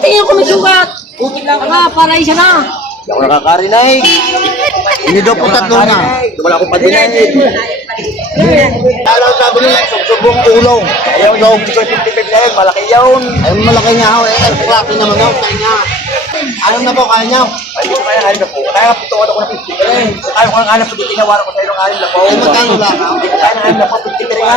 Tingin ko may sugat. Buti lang nga, para isa na. Hindi ako nakakarinig. Hindi daw po tatlo na. Wala akong padinay. Alam sabi nila, subsubong ulong. Ayaw daw, gusto 55 na yun, malaki yun. Ay, malaki niya ako. Malaki naman daw, kaya niya. Alam na po, kaya niya. Ay, hindi ko kaya kaya na po. Kaya nga putuwa ako ng 50 rin. Kaya ko ang alam po, tinawaran ko sa ilong alim na po. Ay, magkano lang? Hindi ko kaya na alim na po, 50 rin nga.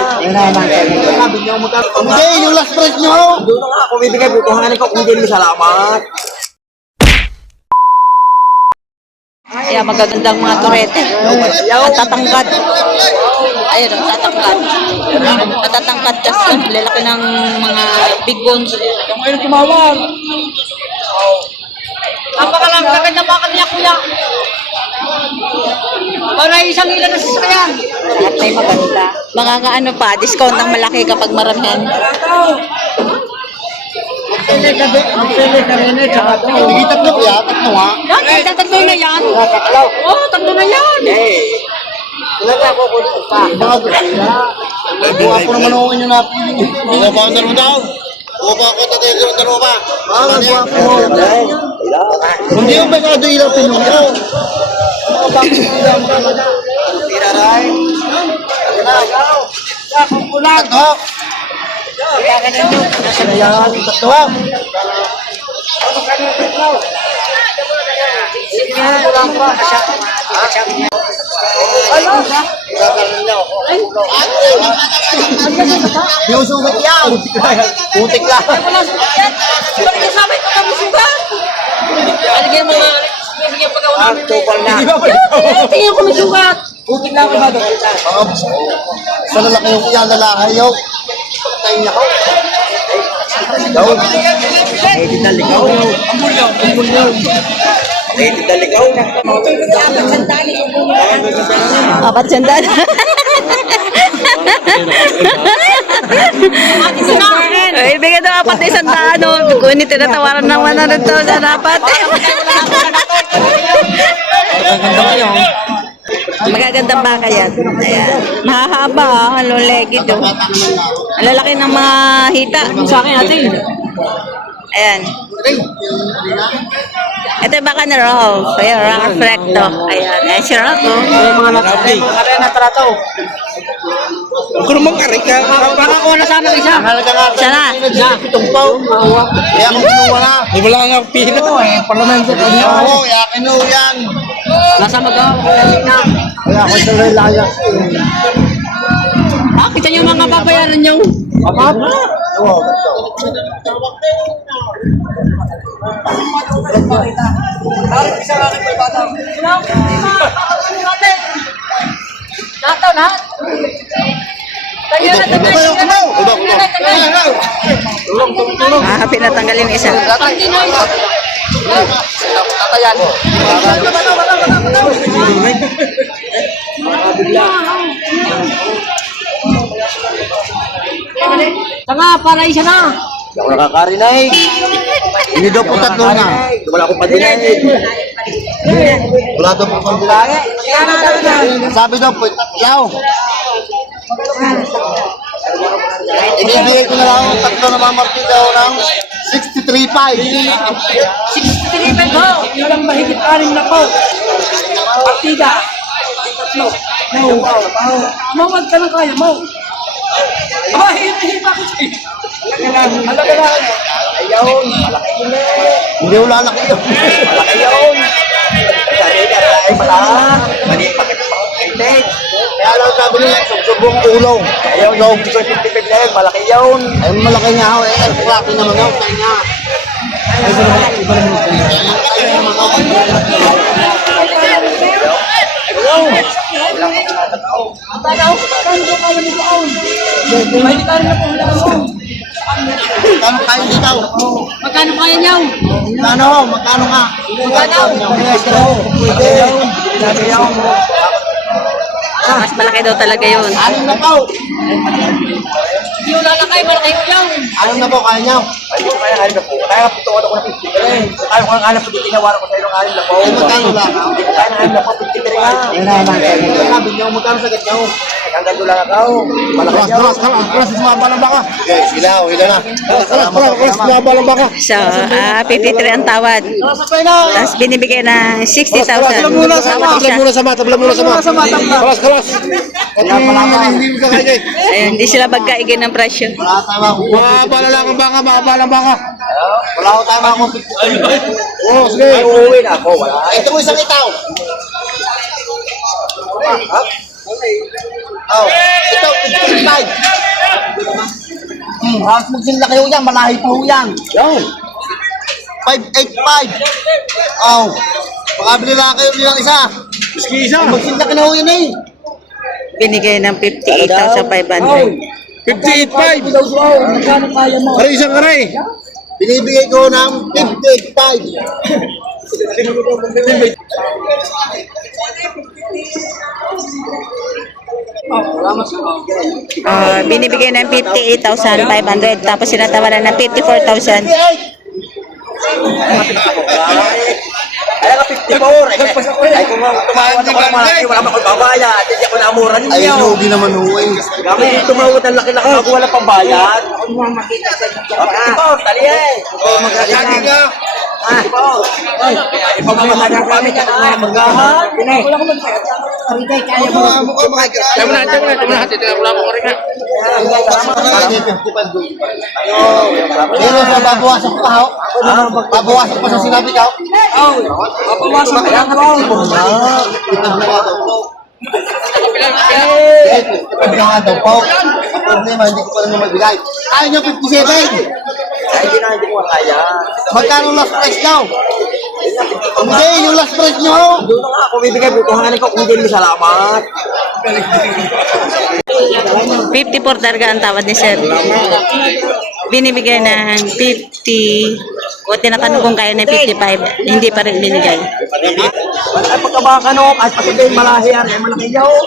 Sabi niyo, magkano? Hindi, yung last price niyo. Doon na nga, kung bibigay, butuhanin ko, kung hindi mo salamat. Kaya magagandang mga turete. At tatangkad. Ayun, tatangkad. Tatangkad kasi lalaki ng mga big bones. Yung ngayon tumawag. Napakalang kaganda bakal niya, kuya. Para isang ilan na sasakyan. Lahat may maganda. Makakaano pa, discount ng malaki kapag maramihan. Hindi tatlo kaya, tatlo nga. Yan, tatlo na yan. Tatlo. Oo, tatlo na yan. Ilan na ako kunin pa? Mga gusila. Buha ko naman ako inyo napiling. Buha pa ang dalawa daw. Buha pa ako tatay sa dalawa pa. Buha po. Hindi yung bagado ilaw pinuno. Mga bakit ilaw mo naman. Tira rin. Kung kulang. Tatlo. Yan, tatlo. Yung sugat yan. Putik lang. Bakit sabi ko kami sugat? Alagyan mo nga. Sige, pag-awan namin. Tingin ko may sugat. Putik lang ba? Sa lalaki yung yan lalahayaw. Tayo niya ko. Daw. Edit na ligaw. Ambulyaw. Edit na ligaw. Apat sandal. Ay, bigyan daw apat na isang daan. Kung hindi tinatawaran naman na rin ito sa dapat. Magagandang baka yan. Ayan. Mahahaba, lulegi do. Ang lalaki ng mga hita. Sa akin, ate. Ayan. Ito yung baka na raw. Kaya rock recto. Ayan. Ayan si Rock. Mga natrato. Kung naman karika. Baka ko na sana isa. Isa na. Tumpaw. Kaya kung kinuwala. Wala nga pila. Parlamento ka niya. Oo, yakin o yan. Nasa magawa. Kaya ako sa lalayas. Kita niyo mga babayaran niyo. Apa? Oo. Nataw na. Tayo na pinatanggal yung isa. Tatayan. Tanga, para isa na. Hindi ako nakakarinig. Hindi daw po tatlo na. Wala akong padinay. Wala daw po padinay. Sabi daw po, tatlo. Ibibigay ko na lang ang tatlo na mamarti daw ng 63.5. 63 po. Yun lang mahigit anim na po. Partida. Tatlo. Mo, wag ka lang kaya mo. Ay, hindi bakit eh. Halaga lang. Ayaw. Hindi wala laki yun. Malaki yun. Ay, mataas. Mali, pakipag-pakitig. Kaya lang sabi nila, subsubong ulong. Ayaw daw, gusto 55 na yun, malaki yun. Ay, malaki niya ako. Eh, malaki naman ako. Kaya niya. Ay, iba naman ito. Ay, naman ako. Magkano kayo dito? Magkano kaya niyo? Magkano? Magkano nga? Mas malaki daw talaga yun. Alam na po. Hindi wala na kayo, malaki ko yan. Alam na po, kaya niyo. Ay, kaya na po. Kaya putuwa ako ng 50 rin. Kaya ko ang alam po, tinawaran ko sa ilong kakain na po. Ay, magkano lang? Hindi ko kakain na po, 53 nga. Ayun na, Sabi niyo, magkano sa ganyan? Hanggang doon lang ako. Malaki niyo. sumaba lang baka. Okay, ilaw na. Sumaba lang baka. So, 53 ang tawad. Tapos binibigay ng 60,000. Tabla muna sa Tawad isa. tabla muna sa mata. Kalas. Hindi mo kaya. Ayun, hindi sila magkaigin ng presyo. Mababa lang ang baka, mababa lang baka. Wala ko tama ako. Oh, sige. Uuwi na ako. Wala. Ito mo isang itaw. Oh, ito, 55. Halos magsinla kayo yan. Malahi pa ho yan. Yan. 585. Oh. Makabili lang kayo nilang isa. Miski isa. Magsinla ka na ho yan eh. Binigay ng 58,500. 58.5. Magkano kaya mo? Aray, isang aray. Binibigay ko ng 58.5. Binibigay ng 58,500. Tapos sinatawaran ng 54,000. Kaya ka 54. Ay kung tumawad ako ng malaki, wala akong babayad. Hindi ako naamura ninyo. Ay, lugi naman huway. Kami tumawad ng laki-laki ako, wala pang bayad. Ito, tali eh. Lagi ka. Ipamamahan ko kami ka na. Magahan. Mukha makikita. Pero sa babawasan ko ha? Babawasan ko sa sinabi ka? Papawasan ko lang ako. Pagkaka daw po. Ang problema, hindi ko pa lang magbigay. Ayaw nyo 57. Ay, hindi ko kaya. Magkano last price daw? Hindi, yung last price nyo. Doon na nga ako bibigay, butuhanin ko kung hindi mo salamat. 54 talaga ang tawad ni sir. Binibigay ng 50. O tinatanong kung kaya ng 55. Hindi pa rin binigay. Ay, pagkabaka no, kahit pati kayo malahi yan, ay malaki niya oh.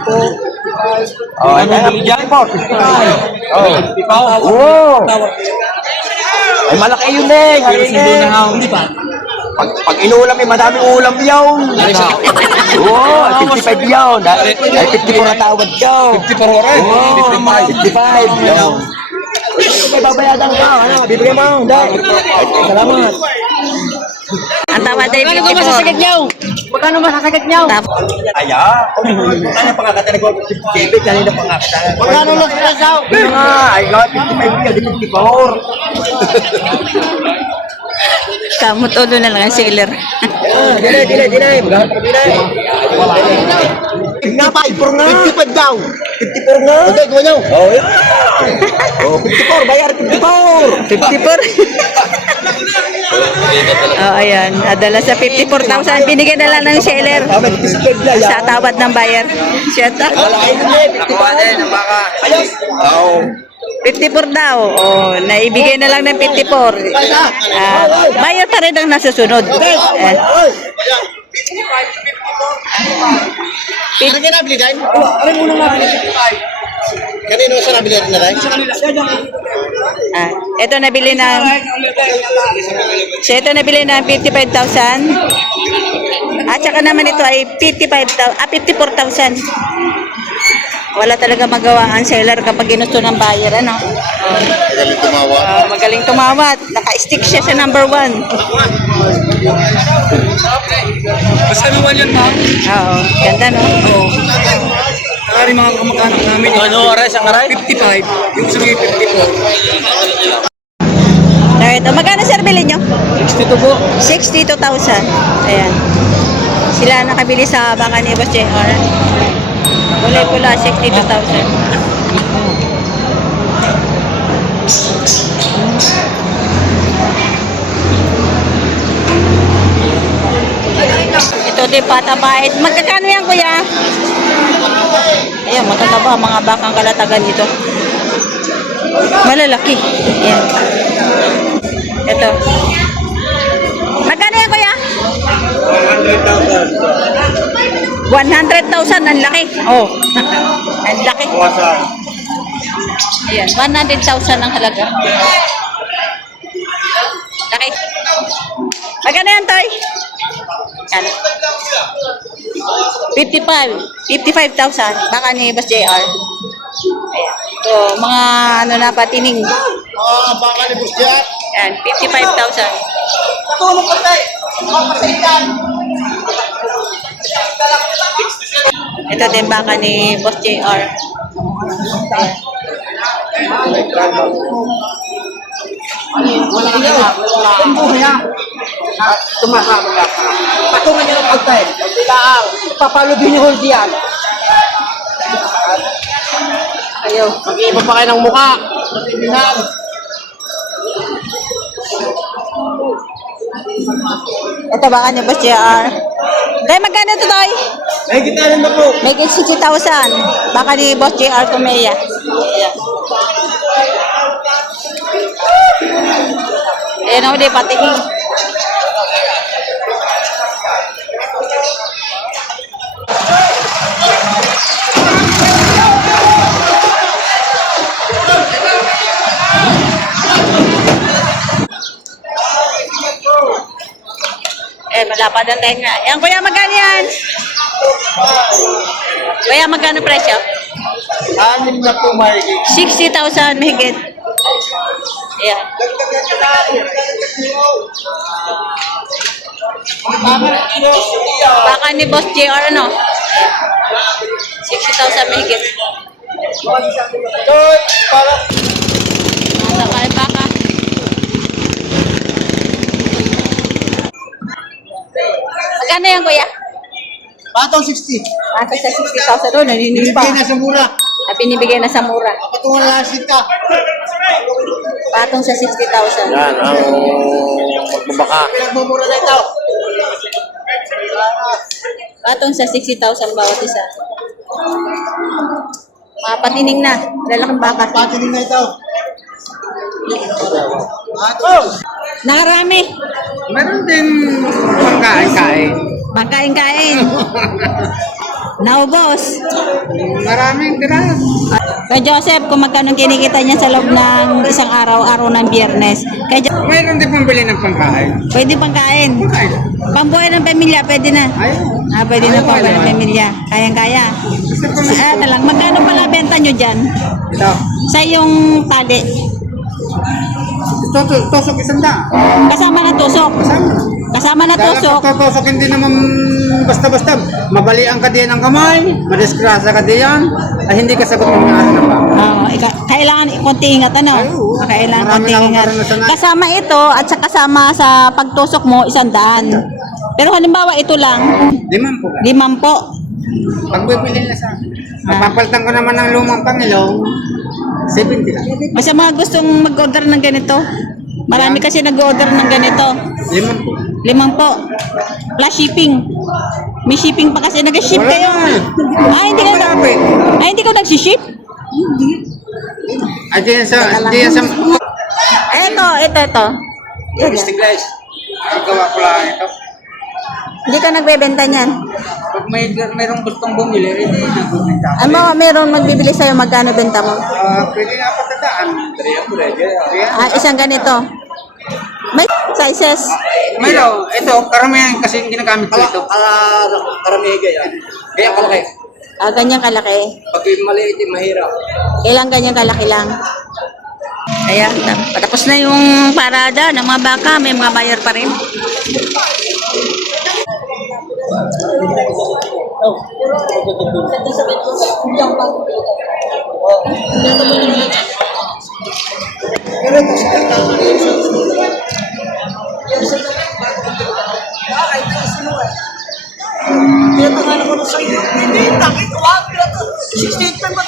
54. Oh, ay kaya bigyan po, 55. Oh. Ay malaki yun eh. Hindi pa. Pag inuulam eh, madaming ulam yun. Oo, 55 yun. Ay 54 na tawad yun. 54 oras? Oo, 55. May babayadan ka, ano, bibigyan mo. Dahil. Salamat. Ang tawad ay 54. Magkano masasagat niyo? Tapos, Aya, ano pangakata na ko? 57, kanina pangakata. Magkano last price daw? Ano nga, ay 55 yun, 54. kamot ulo na lang ang seller. Dinay. Magkano pa dinay? 55 nga. 55 daw. 54 nga. Hindi, gawa nyo. Oh, yan. Oh, 54, bayar 54. 54. Ayan. Adala sa 54,000. Binigyan na lang ng seller. Sa tawad ng buyer. Shut up. Nakuha din ang baka. Ayos. Oo. 54 daw. Oh, naibigay na lang ng 54. Buyer pa rin ang nasusunod. Ano ka nabili tayo? Ano muna nga 55? Kanino sa nabili rin na tayo? Ito nabili ng ito nabili ng 55,000. At saka naman ito ay 54,000. Wala talaga magawa ang seller kapag ginusto ng buyer, ano? Magaling tumawa. Magaling tumawat. Naka-stick siya sa number 1. Basta naman yan, ma'am. Oo, ganda no? Oo. Ari mga kamag-anak namin. Ano, aray, sa aray? 55. Yung sige 54. So, ito, magkano sir bilhin nyo? 62 po. 62,000. Ayan. Sila nakabili sa baka ni Boss JR. Kulay pula, 62,000. Ito din patabait. Magkakano yan, kuya? Ayan, matataba mga bakang kalatagan nito. Malalaki. Ayan. Ito. Magkano yan, kuya? 100,000. Ang laki. Oh. Ang laki. Ayan, 100,000 ang halaga. Laki. Magkano yan, Toy? Yan. 55,000. Baka ni Boss JR. Ayan. So, mga ano na patining. Baka ni Boss Jar. Yan, 55,000. Tulong ka tayo. Mapasaitan. Ito din baka ni Boss JR. Ang buhay ha. Tumakama ka. Patungan niyo ng pagtay. Kailangan. Papalubin niyo hold yan. Ayaw. Mag-iiba pa kayo ng mukha. Tingnan. Ito baka ni Boss JR. Dahil magkano ito, Toy? May gitarin ba po? May 60,000. Baka ni Boss JR Tumeya. Ayan. Ayan o, di patingin. Malapad ang tenga. Yan, kuya, magkano yan? Kuya, magkano presyo? Anim na po mahigit. 60,000 mahigit. Ayan. Baka ni Boss JR, ano? 60,000 mahigit. Nakakay baka. Magkano yan, kuya? Patong 60. Baka sa 60,000 doon, naninili pa. Binibigay na sa mura. Pinibigay na sa mura. Patungan na lasit ka. Patong sa 60,000. Yan, ang magbabaka. Pinagmumura na ito. Patong sa 60,000 bawat isa. Mga patining na. Lalaking baka. Patining na ito. Nakarami. Meron din pangkain-kain. Pagkain-kain. Naubos. Maraming tira. Kay Joseph, kung magkano kinikita niya sa loob ng isang araw ng Biyernes. Mayroon din pambili ng pangkain. Pwede pangkain. Pangkain. Pambuhay ng pamilya, pwede na. Ayun. Pwede na pambuhay ng pamilya. Kayang-kaya. Na lang. Magkano pala benta nyo dyan? Ito. Sa yung tali. Tusok isanda. Kasama na tusok. Kasama na tusok. Tusok hindi naman basta-basta. Mabalian ka din ang kamay. Madisgrasa ka diyan. Ay hindi ka sagot ng ano ng baka. Kailangan konti ingat, ano? Ay, oo. Kailangan Marami konti na akong ingat. karanasan na. Kasama ito at sa kasama sa pagtusok mo, 100. Pero halimbawa ito lang, 5 po. 5 po. Pag bibili na sa akin. Napapalitan ko naman ng lumang pangilong. 70 lang. Basta mga gustong mag-order ng ganito. Marami kasi nag-order ng ganito. 5 po. 5 po. Plus shipping. May shipping pa kasi. Nag-ship Wala kayo. na. Hindi ko nag-ship. Ay, diyan sa... Diyan sa... Ito. Mystic guys. Gawa ko lang ito. Hindi ka nagbebenta niyan. Pag mayroong gustong bumili, hindi nagbibenta. Ano, meron magbibili sa'yo, magkano benta mo? Pwede na patadaan. 300. Isang ganito. May sizes. Mayroon. Ito, karamihan kasi ginagamit ko ito. Karamihan kaya. Kaya kalaki. Ganyan kalaki. Pag maliit, mahirap. Ilang ganyan kalaki lang. Ayan, patapos na yung parada ng mga baka. May mga buyer pa rin. Kaya pangalan ko sa iyo, hindi, takit, wag, 68 pa